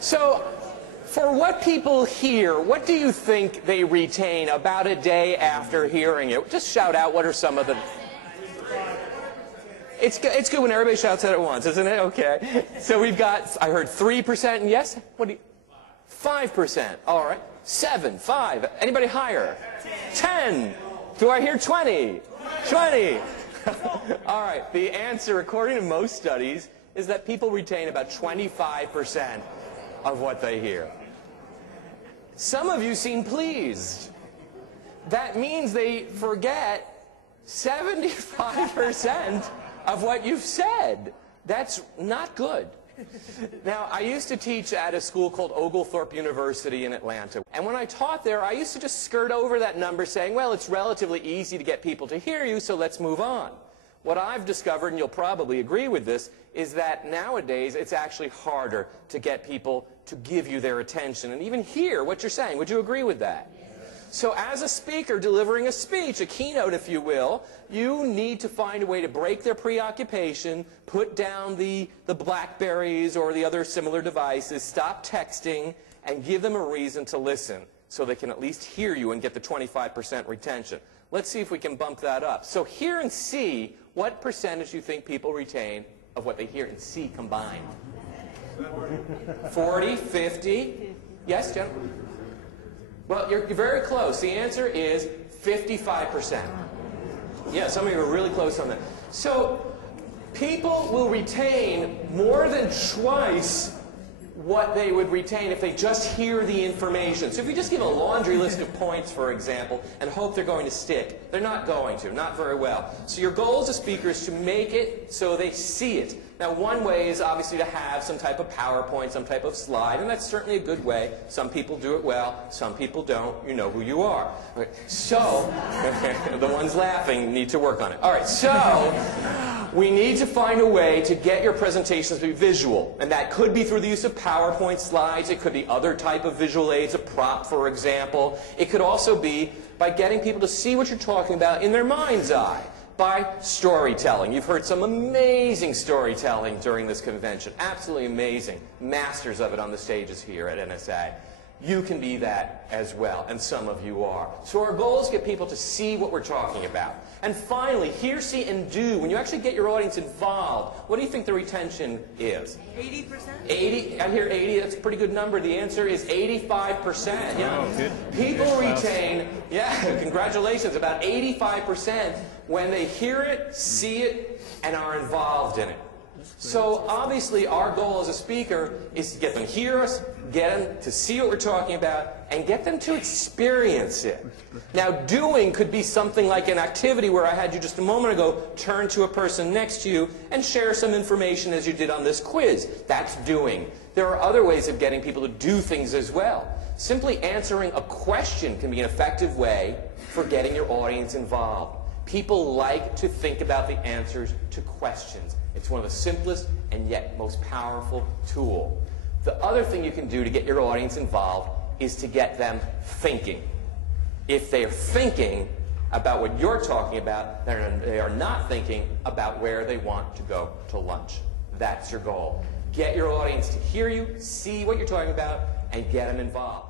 So, for what people hear, what do you think they retain about a day after hearing it? Just shout out, what are some of the... It's good when everybody shouts out at once, isn't it? Okay. So we've got, I heard 3%, and yes? What do you... 5%. All right. 7, 5. Anybody higher? 10. Do I hear 20? 20. All right. The answer, according to most studies, is that people retain about 25% of what they hear. Some of you seem pleased. That means they forget 75% of what you've said. That's not good. Now, I used to teach at a school called Oglethorpe University in Atlanta. And when I taught there, I used to just skirt over that number saying, well, it's relatively easy to get people to hear you, so let's move on. What I've discovered, and you'll probably agree with this, is that nowadays it's actually harder to get people to give you their attention and even hear what you're saying. Would you agree with that? So as a speaker delivering a speech, a keynote if you will, you need to find a way to break their preoccupation, put down the BlackBerries or the other similar devices, stop texting, and give them a reason to listen so they can at least hear you and get the 25% retention. Let's see if we can bump that up. So hear and see, what percentage do you think people retain of what they hear and see combined? 40, 50? Yes, Jen? Well, you're very close. The answer is 55%. Yeah, some of you are really close on that. So people will retain more than twice what they would retain if they just hear the information. So if you just give a laundry list of points, for example, and hope they're going to stick, they're not going to, not very well. So your goal as a speaker is to make it so they see it. Now, one way is obviously to have some type of PowerPoint, some type of slide, and that's certainly a good way. Some people do it well, some people don't. You know who you are. Okay. So, the ones laughing need to work on it. All right, so we need to find a way to get your presentations to be visual, and that could be through the use of PowerPoint slides. It could be other type of visual aids, a prop, for example. It could also be by getting people to see what you're talking about in their mind's eye. By storytelling. You've heard some amazing storytelling during this convention. Absolutely amazing. Masters of it on the stages here at NSA. You can be that as well, and some of you are. So our goal is to get people to see what we're talking about. And finally, hear, see, and do. When you actually get your audience involved, what do you think the retention is? 80%? 80? I hear 80. That's a pretty good number. The answer is 85%. Yeah. Good. People retain, yeah, congratulations, about 85% when they hear it, see it, and are involved in it. So obviously our goal as a speaker is to get them to hear us, get them to see what we're talking about, and get them to experience it. Now doing could be something like an activity where I had you just a moment ago turn to a person next to you and share some information as you did on this quiz. That's doing. There are other ways of getting people to do things as well. Simply answering a question can be an effective way for getting your audience involved. People like to think about the answers to questions. It's one of the simplest and yet most powerful tools. The other thing you can do to get your audience involved is to get them thinking. If they are thinking about what you're talking about, they are not thinking about where they want to go to lunch. That's your goal. Get your audience to hear you, see what you're talking about, and get them involved.